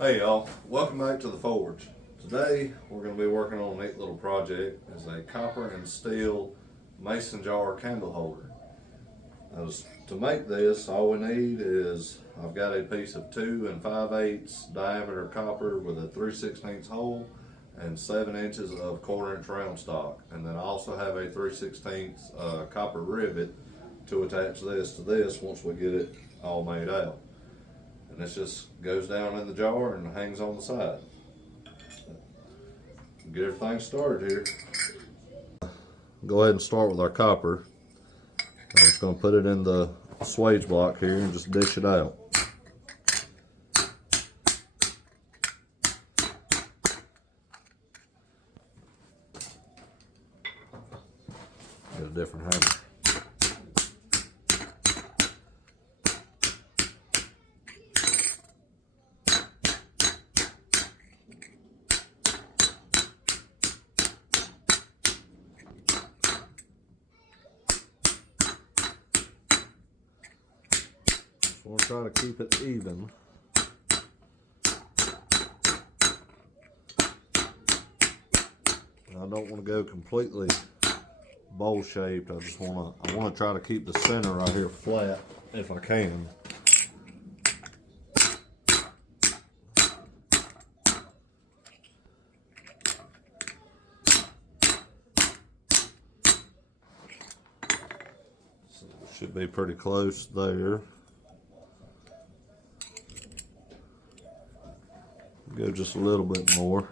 Hey y'all, welcome back to the Forge. Today we're going to be working on a neat little project. It's a copper and steel mason jar candle holder. To make this, all we need is, I've got a piece of 2 5/8 diameter copper with a 3/16 hole and 7 inches of 1/4 inch round stock. And then I also have a 3/16 copper rivet to attach this to this once we get it all made out. And this just goes down in the jar and hangs on the side. Get everything started here. Go ahead and start with our copper. I'm just going to put it in the swage block here and just dish it out. Get a different hammer. We'll try to keep it even. I don't want to go completely bowl shaped. I want to try to keep the center right here flat if I can. So it should be pretty close there. Go just a little bit more.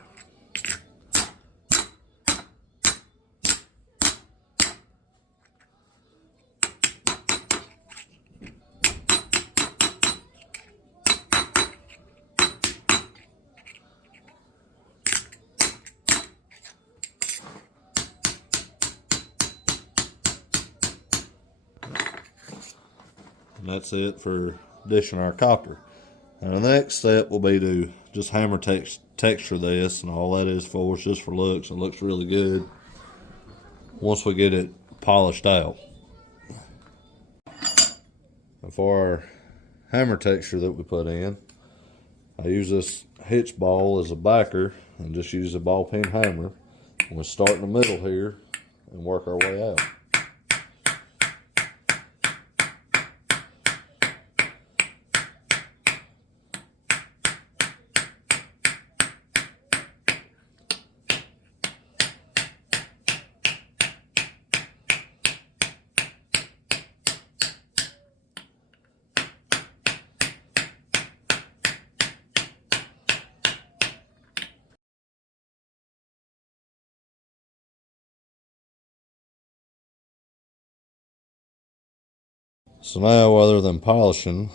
And that's it for dishing our copper. And the next step will be to just hammer texture this, and all that is for is just for looks. It looks really good once we get it polished out. And for our hammer texture that we put in, I use this hitch ball as a backer and just use a ball peen hammer. We'll start in the middle here and work our way out. So now, other than polishing,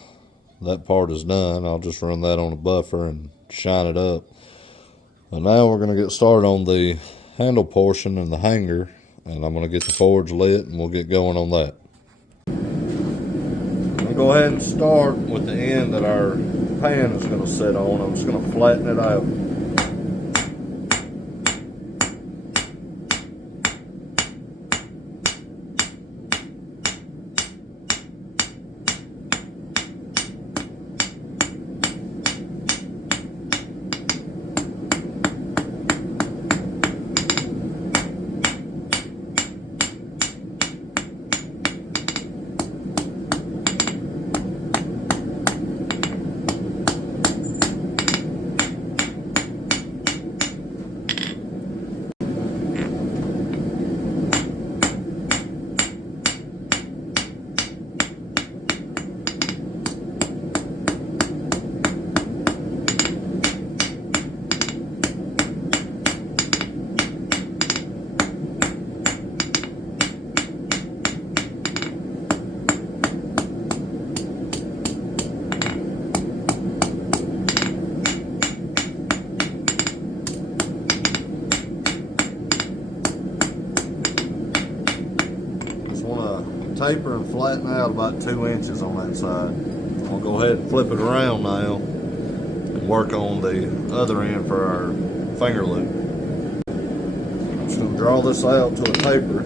that part is done. I'll just run that on a buffer and shine it up. But now we're going to get started on the handle portion and the hanger, and I'm going to get the forge lit and we'll get going on that. I'm going to go ahead and start with the end that our pan is going to sit on. I'm just going to flatten it out. Taper and flatten out about 2 inches on that side. I'll go ahead and flip it around now and work on the other end for our finger loop. I'm just going to draw this out to a taper.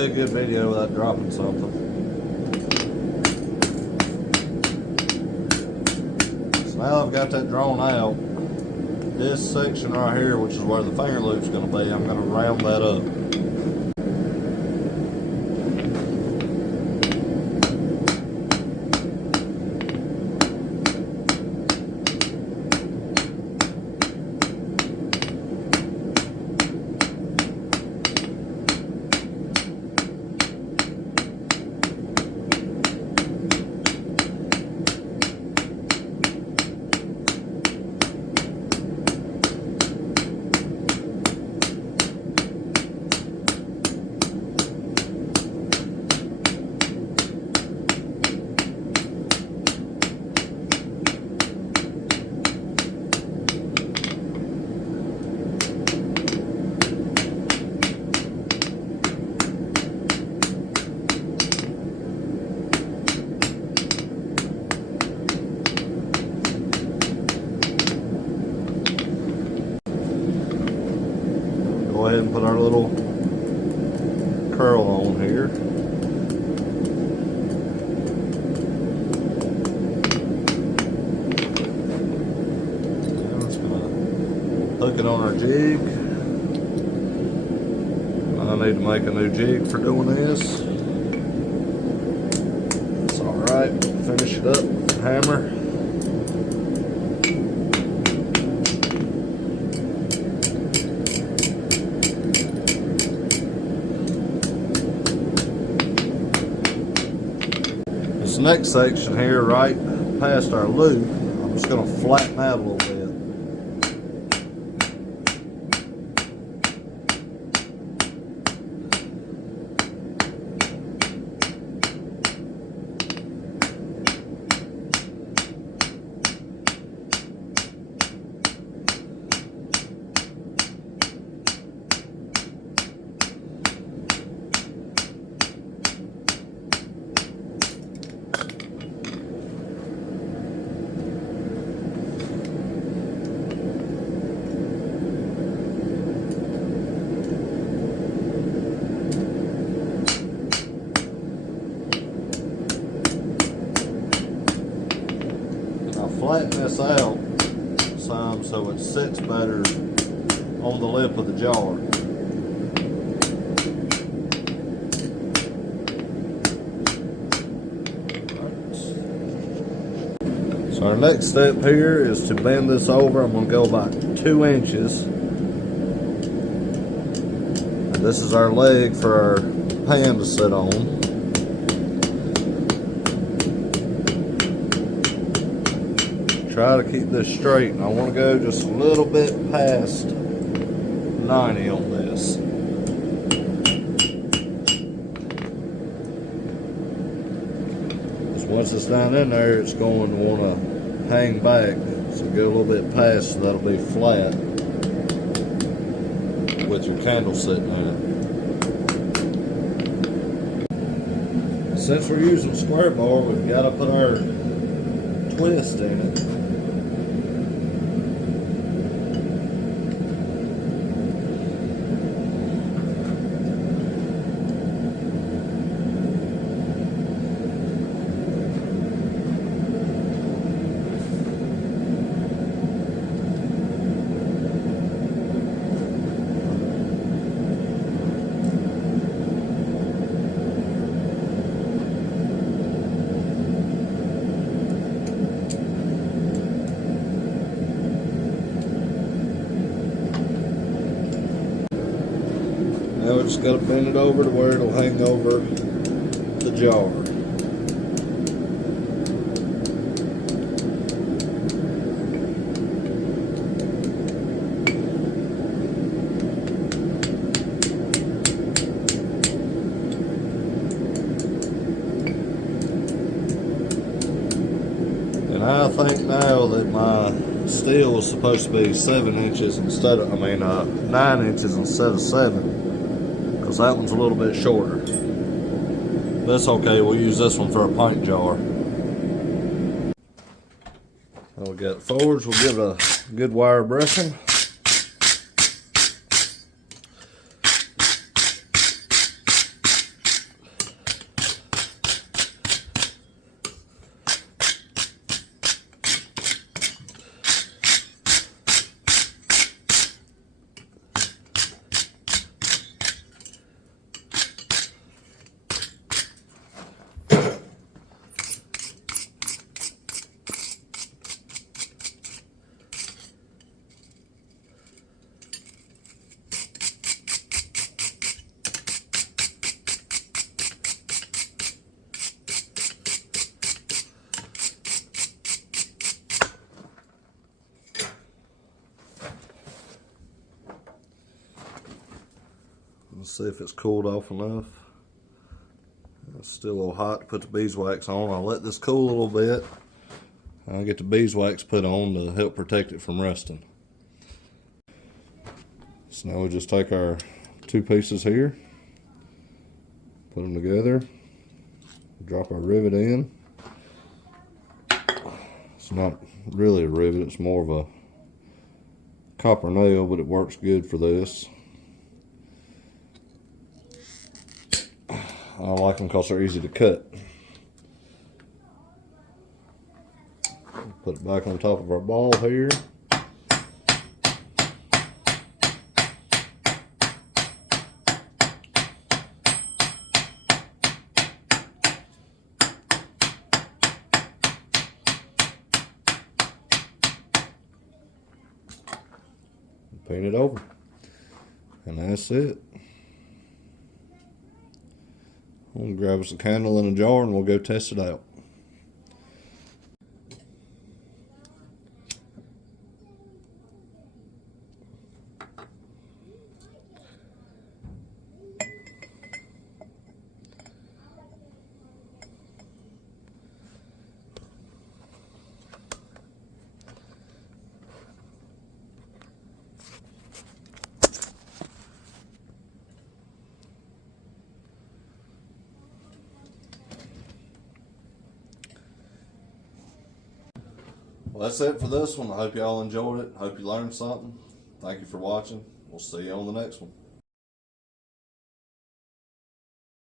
be a good video without dropping something. So now I've got that drawn out. This section right here, which is where the finger loop's going to be, I'm going to round that up. Go ahead and put our little curl on here. Now it's going to hook it on our jig. I need to make a new jig for doing this. It's alright. Finish it up with the hammer. This next section here, right past our loop, I'm just going to flatten out a little bit. Flatten this out some so it sits better on the lip of the jar. So our next step here is to bend this over. I'm going to go about 2 inches. And this is our leg for our pan to sit on. Try to keep this straight, and I want to go just a little bit past 90 on this. Because once it's down in there, it's going to want to hang back. So go a little bit past, so that'll be flat with your candle sitting in it. Since we're using square bar, we've got to put our twist in it. Now we just got to bend it over to where it'll hang over the jar. And I think now that my steel is supposed to be 7 inches instead of, 9 inches instead of 7. Because that one's a little bit shorter. That's okay, we'll use this one for a pint jar. We'll get it forwards, we'll give it a good wire brushing. Let's see if it's cooled off enough. It's still a little hot to put the beeswax on. I'll let this cool a little bit. I'll get the beeswax put on to help protect it from rusting. So now we just take our two pieces here, put them together, drop our rivet in. It's not really a rivet, it's more of a copper nail, but it works good for this. I like them because they're easy to cut. Put it back on top of our ball here. Paint it over. And that's it. I'm gonna grab us a candle in a jar and we'll go test it out. Well, that's it for this one. I hope y'all enjoyed it. Hope you learned something. Thank you for watching. We'll see you on the next one.